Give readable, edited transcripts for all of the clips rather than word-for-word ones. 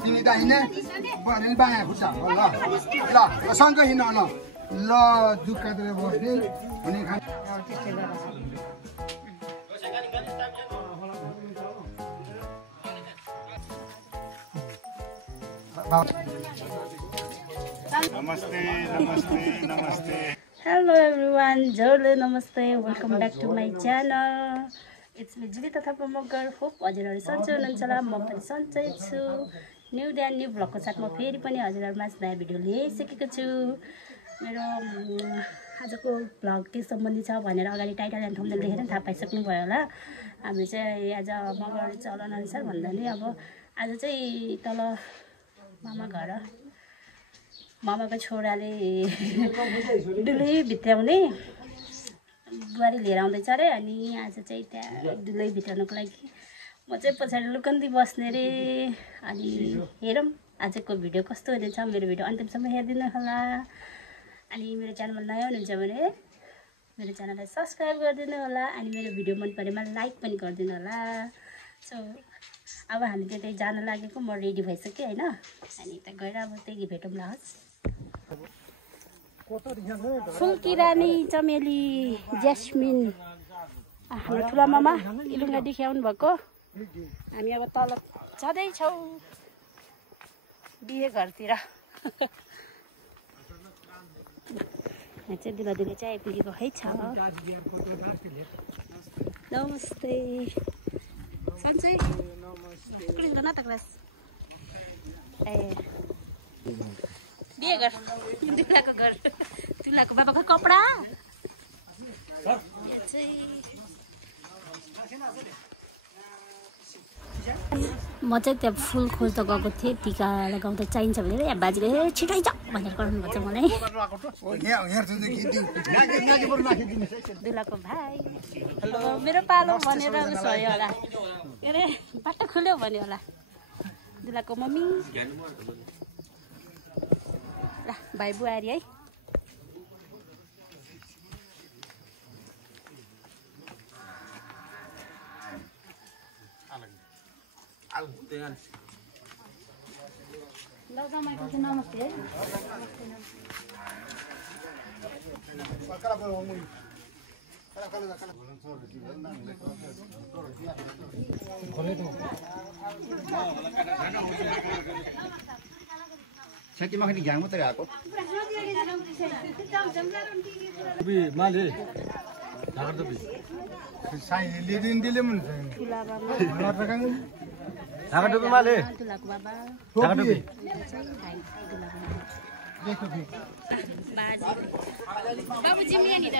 तिमी दाहिने अनि बायाँ खुट्टा हो ल ल सँगै हिँड्न ल ल दुःखले बस्ने हुने खाने नमस्ते नमस्ते नमस्ते हेलो एभ्रिवान जसले नमस्ते welcome back to my channel it's me Julie तथा मगर होप हजुरहरू सन्चै हुनुहुन्छ होला म पनि सन्चै छु न्यू डे एन्ड न्यू भ्लगको साथमा फेरि पनि हजुरहरूमा नयाँ भिडियो ल्याइसकेको छु मेरो आजको भ्लग के सम्बन्धी छ भनेर अगाडि टाइटल एन्ड थम्बनेल देखेर थाहा पाइसक्नु भयो होला हामी चाहिँ आज मगर चलन अनुसार भन्दा नि अब आज चाहिँ तल मामा घर मामाको छोराले दुलै भित्राउने बुहारी लिएर आउँदैछ अरे अनि आज चाहिँ त्यहाँ दुलै भित्राउनुको लागि म चाहिँ पछाडि लुकन्दी बस्ने रे अनि हेरौँ आजको भिडियो कस्तो हुँदैछ मेरो भिडियो अन्तिमसम्म हेरिदिनु होला अनि मेरो च्यानलमा नयाँ हुनुहुन्छ भने मेरो च्यानललाई सब्सक्राइब गरिदिनु होला अनि मेरो भिडियो मन परेमा लाइक पनि गरिदिनु होला सो अब हामी त्यतै जान लागेको म रेडी भइसकेँ होइन अनि यता गएर अब त्यही भेटौँला होस् फुलकी रानी चमेली ज्यास्मिन हाम्रो ठुला मामा इलुङ्गा देखाउनु भएको हामी अब तल जाँदैछौँ बिहे घरतिर यहाँ चाहिँ दिला दिदी चाहिँ आइपुगेको है छ नमस्ते सन्चै न त क्लास ए बिहे घर दुलाको घर दुलाको बाबाको कपडा म चाहिँ त्यहाँ फुल खोज्दा गएको थिएँ टिका लगाउँदा चाहिन्छ भनेर यहाँ बाजेले छिटै जाऊ भनेर कराउनु भएको छ मलाई दुलाको भाइ मेरो पालो भनेर उस भयो होला के अरे बाटो खुल्यो भन्यो होला दुलाको मम्मी ल भाइ बुहारी है नमस्ते छेकीमा खालि घ्याङ मात्रै आएको माले दिले ढाका टोपी माले ढाका टोपी बाबु जिम्मी नि त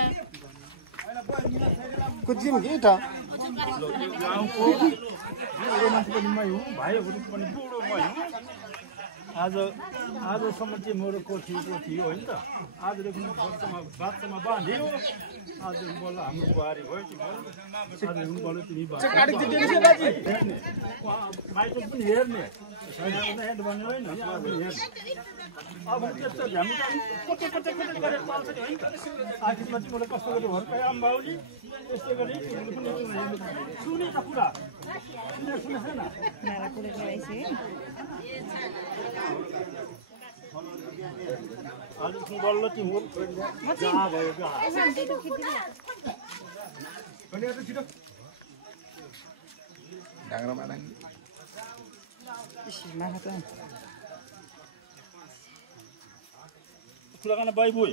कुजिम के त गाउँको मान्छे पनि मै हुँ भाइहरू पनि बुढो मै हुँ आजसम्म चाहिँ मेरो कोठी थियो होइन त आजदेखि बाच्चामा बाँध्यो आज बल्ल हाम्रो बुहारी भयो बल्ल तिमी माइटो पनि हेर्ने भन्ने होइन अब त्यस्तो झ्याम्नु कतै गरेर पाल्छ नि होइन आखिरमा चाहिँ मलाई कस्तो गरी भर्कायो आम्बाउली त्यस्तै गरी सुने त कुरा सुनेछ न आज बल्ल तिम्रो जहाँ भयो खुलाखाना बाई बोय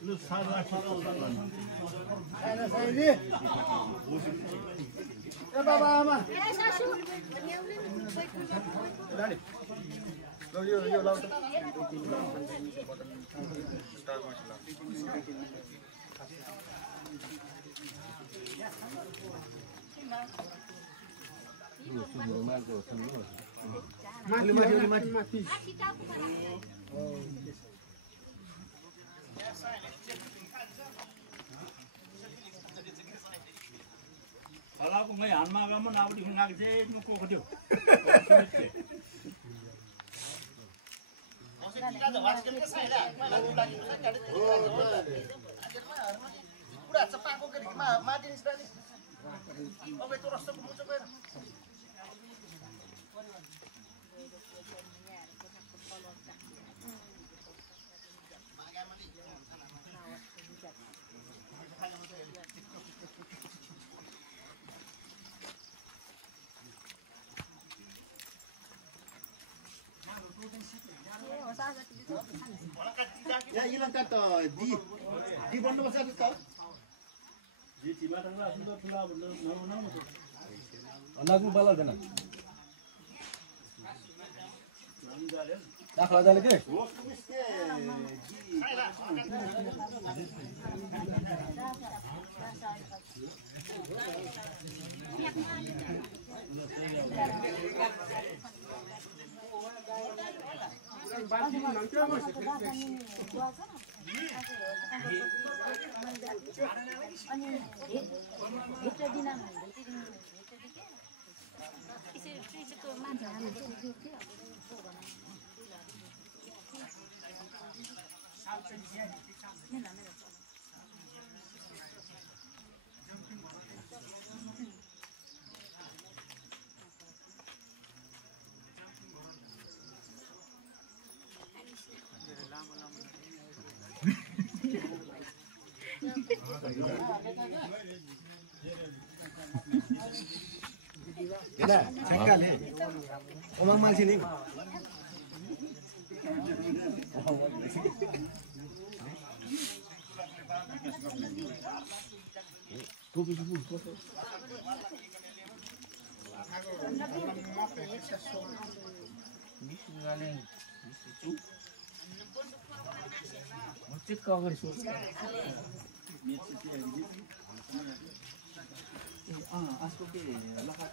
लु सारा ए बाबा आमा यो लाउ त माथि हानमा गएको नाउटी खुङाको चाहिँ म कोको थियो पुरा चपाको गरिमा मादिन्छ नि अब यत्रो रस्तो पुग्छ गएर या इलाका त डी बन्नुपर्छ त जी चिमा तंगला सुन्दर ठुला भन्नु नहुन म लाग्नु पाला छैन दाखला जाले के छक्काले ओमाङ मान्छे नि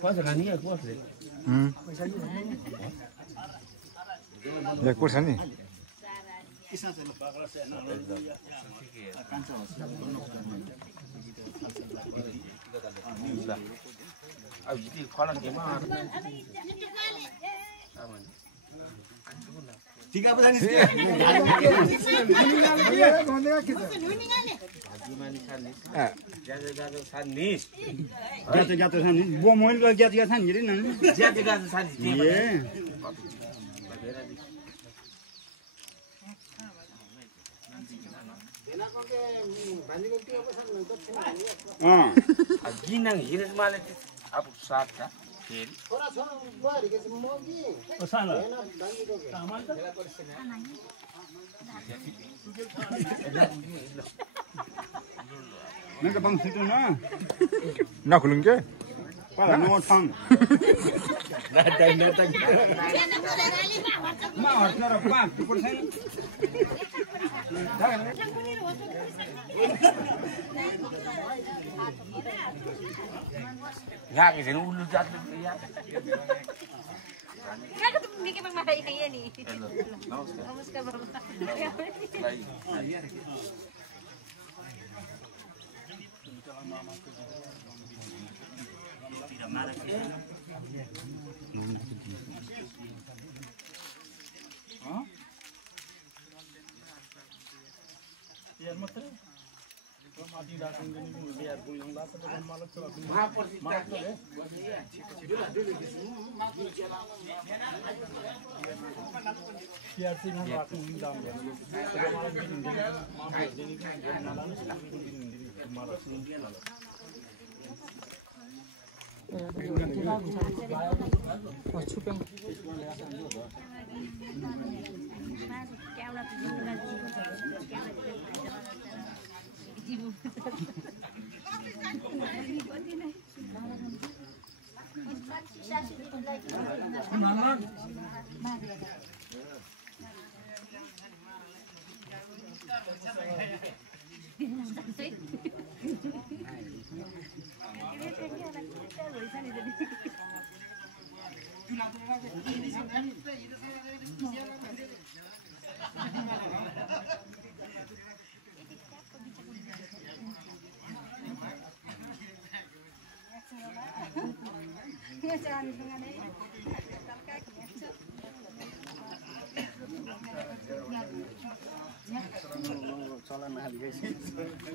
Puasa kan ni aku puasa. Ya kursa ni. Aku jadi kalau kema. ठीक अब जानिस् के गातो छन् बो मोइल को गातो छन् नि न ज्यादा गातो छन् ए गिनङ हिरेसमाले अब साथ छ फेरि सानो नका बङ छिटो न नखुलुङ के पाला नो थाङ मा हट्न र 5% यहाँको चाहिँ उल्लु जातले यहाँ Kaya ito hindi ka magmahaya yan eh. Namaskar baba. यार मत माटी डाक्नु नि यार बुझ्नु ला त मलाई त यार चाहिँ म राख्नु नि दाम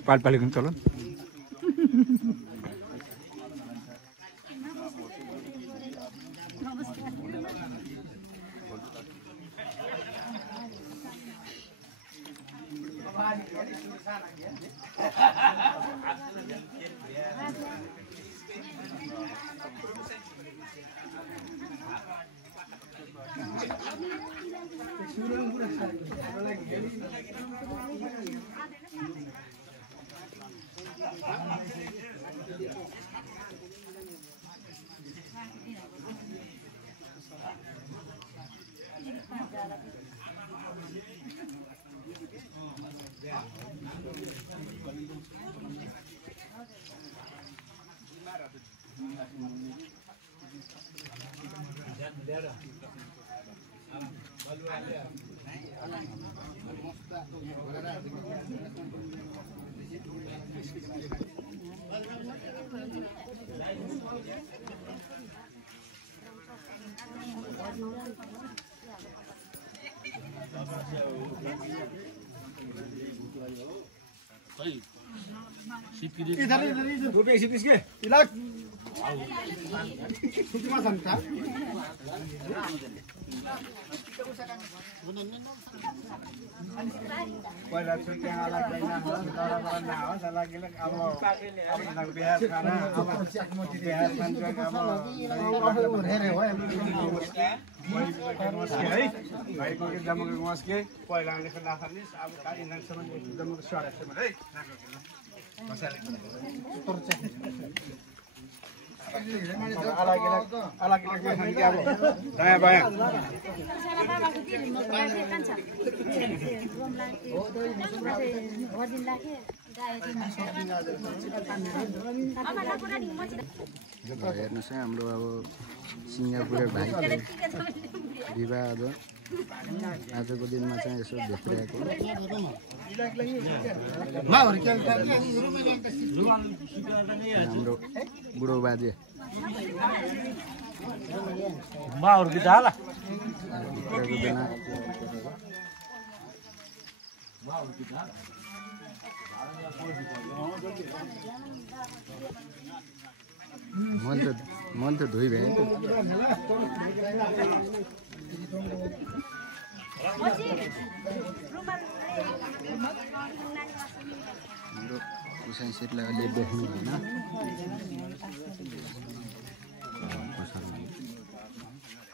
पालपालेको पनि चलन रुपियाँ 130 के इलाज सुतिमा छन् त पहिला छुट्याङ लाग्दैन तरबाट नहोस् लागि अब बिहार खाना बिहार खान्छ अब धेरै हो है भाइको जम्मू मस्के पहिला लेखेर नखाने अब काली नाङसम्म जम्मू सडकसम्म है अलग दायाँ बायाँ हेर्नुहोस् है हाम्रो अब सिङ्गापुरे भाइको विवाह आजको दिनमा चाहिँ यसो भेटिरहेको हाम्रो बुढो बाजे मन त धोइ भए हाम्रो कुसाई सेटलाई अलि देख्नु होइन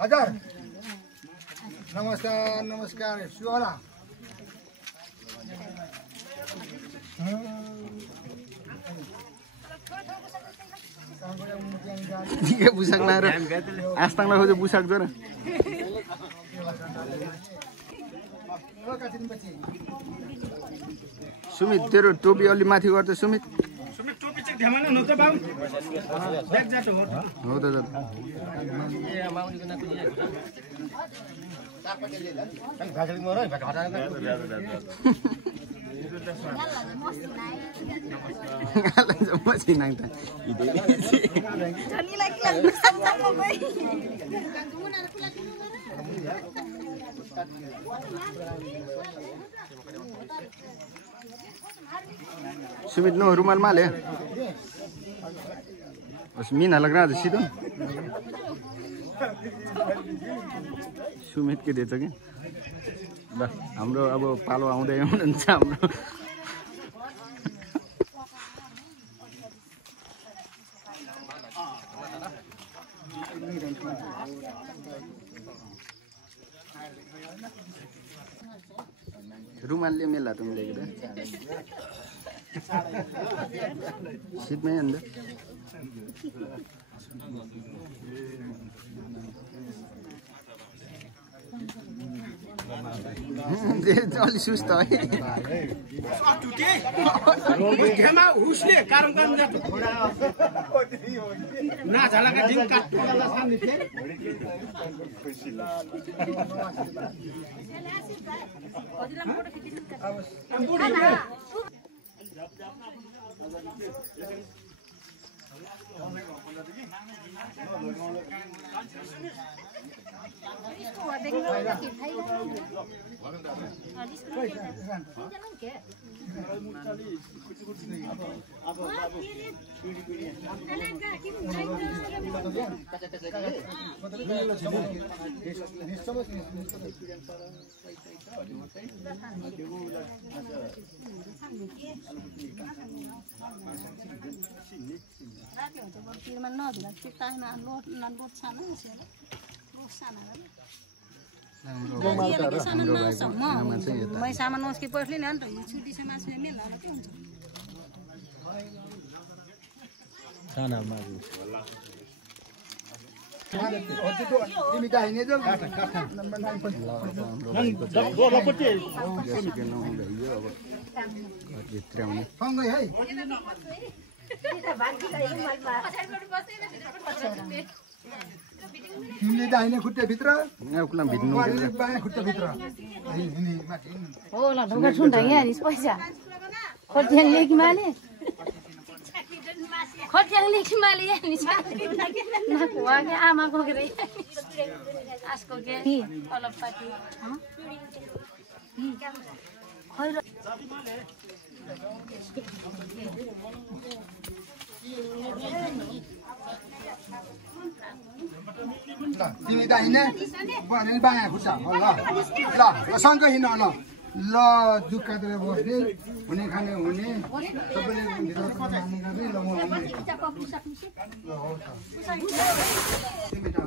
हजुर नमस्कार नमस्कार सुहला के बुसाक लाएर आस्ताङलाई खोज्यो बुसाक जो न सुमित तेरो टोपी अलि माथि गर्छ सुमित टोपी चाहिँ ध्यान न त बाबु ब्याग जाटो हो त सुमित नो रुमाल माले बस मीना लग रहा है सीधो सुमित के दिएछ कि ल हाम्रो अब पालो आउँदै हुनुहुन्छ हाम्रो रुमालले मेला तुमले एकदम शीतमै अन्त अलि सुस्त है मैं सामान नस्की पस्ली नि अन्त छुट्टी समाज मेल होला के हुन्छ साना मागु तिमी त हैन जाऊ नम्बर 9 पनि सँगै है तिमीले त हैन खुट्टाभित्र बायाँ खुट्टाभित्र हो ल ढोका ठुन्डा यहाँ नि पैसा खोट्याङ लेखिमाले यहाँ नि उहाँको आमाको के रे आजको के अलपपाती खै ल तिमी त हैन भने बायाँ खुट्टा हो ल सँगै हिँड ल ल दुःखतिर बस्ने हुने खाने हुने सबैले मान्ने गर्ने ल म ल हो त तिमी त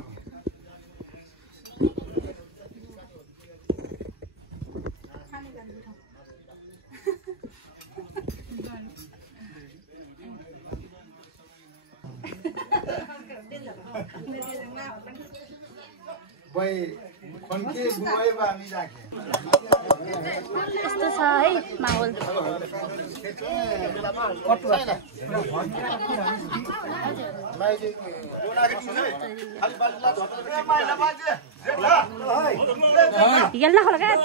भाइ खन्के बुवाई बामी राखे यस्तो छ है माहौल Yan na kalagat.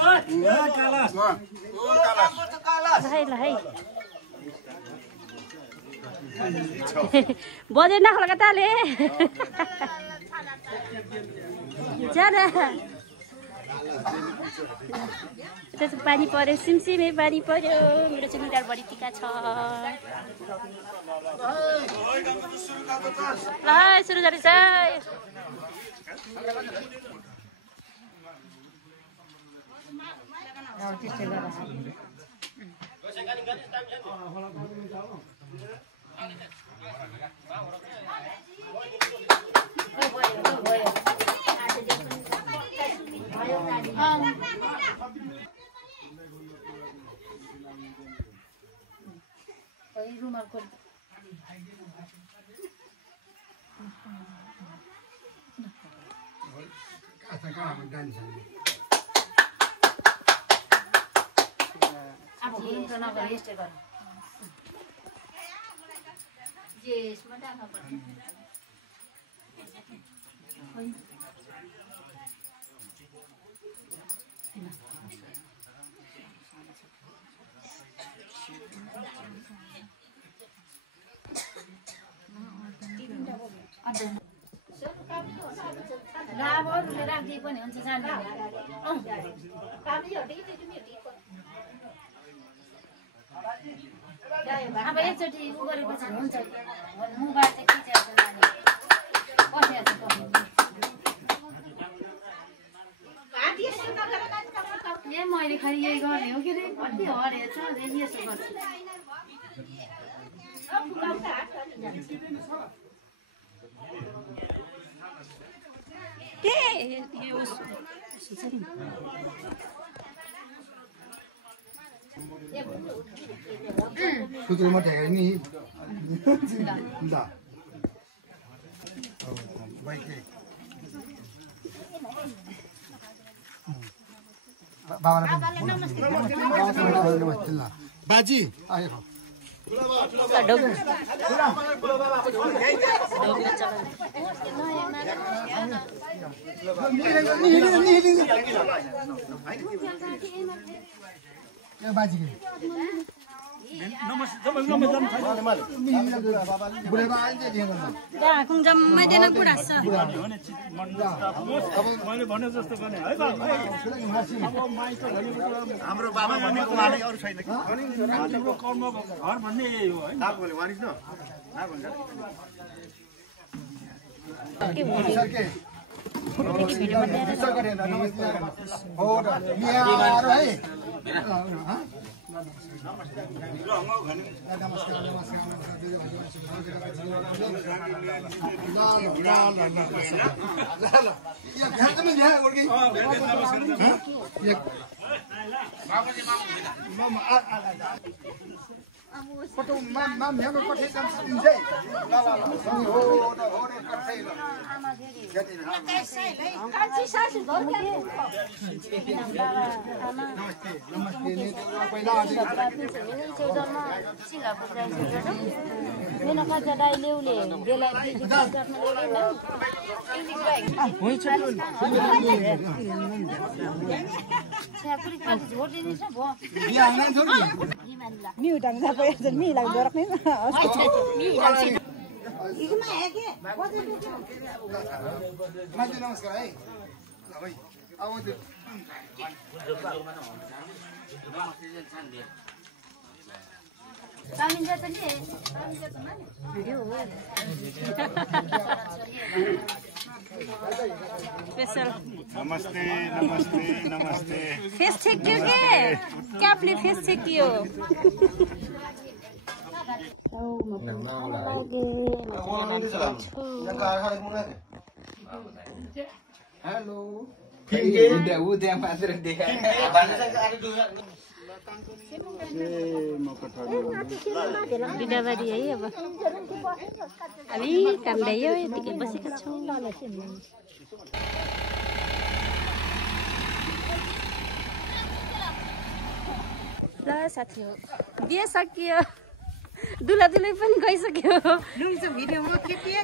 Lahay. Bode na kalagat ale. Jana. Kita pani पर्यो सिमसिमे पानी पर्यो मेरो चुमिदार बडी टिका छ ल सुरु गर्छ रुमाल खोल अब इन्ट्रो नगर यस्तै गर जे यसमा डाल्नु पर्छ राखिदिए पनि हुन्छ जाने अब एकचोटि उ गरेपछि हुन्छ मुबाट चाहिँ खिचेर जाने ए मैले खालि यही गर्ने हो कि रे कति हरेछ यसो गर्छु सुतुल म ढेके नि ल बाइके बाबालाई नमस्ते ल बाजी आयो बाजी बुढेमा आइन्छ दिएको जम्मै दिन बुढा छ मैले भने जस्तो गर्ने है बाबा हाम्रो बाबा भनेको उहाँले अरू छैन कि हाम्रो कर्म घर भन्ने यही हो है नाक बोले वानिस न नाक भन्छ नमस्कार है नमस्ते नमस्ते नमस्ते फेस छेक्यो के क्यापले फेस छेक्यो हेलो त्यहाँ मात्र देखाए बिदाबारी है अब हामी काम ल्यायो यतिकै बसेका छौँ ल साथी हो बिहे सकियो दुला दुलै पनि गइसक्यो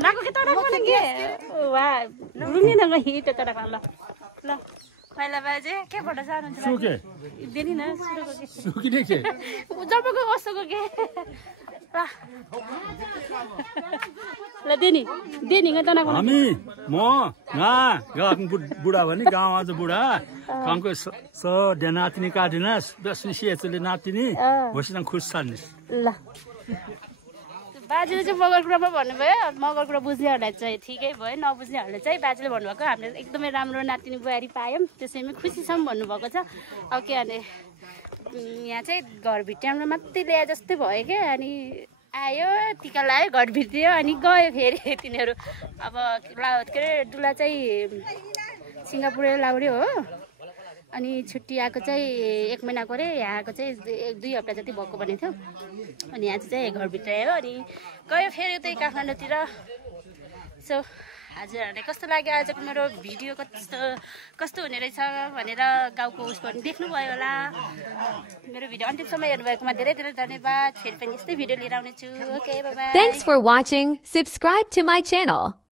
नाको के तडा पनि के वा रुङ्गे नगई त्यो तडा ल ल पहिला बाजे केबाट जानुहुन्छ सुके देनी न सुरुको के सुकिने के जबको कस्तोको के ल देनी देनी तना हामी म गाउँको बुढा भने गाउँ आज बुढा गाउँको स नातिनी काटिनास दसनी सिएचले नातिनी होसिना खुस छान्निस् ल बाजेले चाहिँ मगर कुरामा भन्नुभयो मगर कुरा बुझ्नेहरूलाई चाहिँ ठिकै भयो नबुझ्नेहरूले चाहिँ बाजेले भन्नुभएको हामीले एकदमै राम्रो नातिनी बुहारी पायौँ त्यसैमा खुसी छौँ भन्नुभएको छ अब के भने यहाँ चाहिँ घरभित्र्याउन मात्रै ल्याए जस्तै भयो क्या अनि आयो टिका लगायो घर भित्रियो अनि गयो फेरि तिनीहरू अब के अरे दुला चाहिँ सिङ्गापुर लाउड्यो हो अनि छुट्टी आएको चाहिँ 1 महिनाको अरे यहाँ आएको चाहिँ 2 हप्ता जति भएको भनेको थियो अनि यहाँ चाहिँ घरभित्र आयो अनि गयो फेरि उतै काठमाडौँतिर सो हजुरहरूलाई कस्तो लाग्यो आजको मेरो भिडियो कस्तो हुने रहेछ भनेर गाउँको उस पनि देख्नुभयो होला मेरो भिडियो अन्तिमसम्म हेर्नुभएकोमा धेरै धेरै धन्यवाद फेरि पनि यस्तै भिडियो लिएर आउनेछु okay bye bye Thanks for watching. Subscribe to my channel.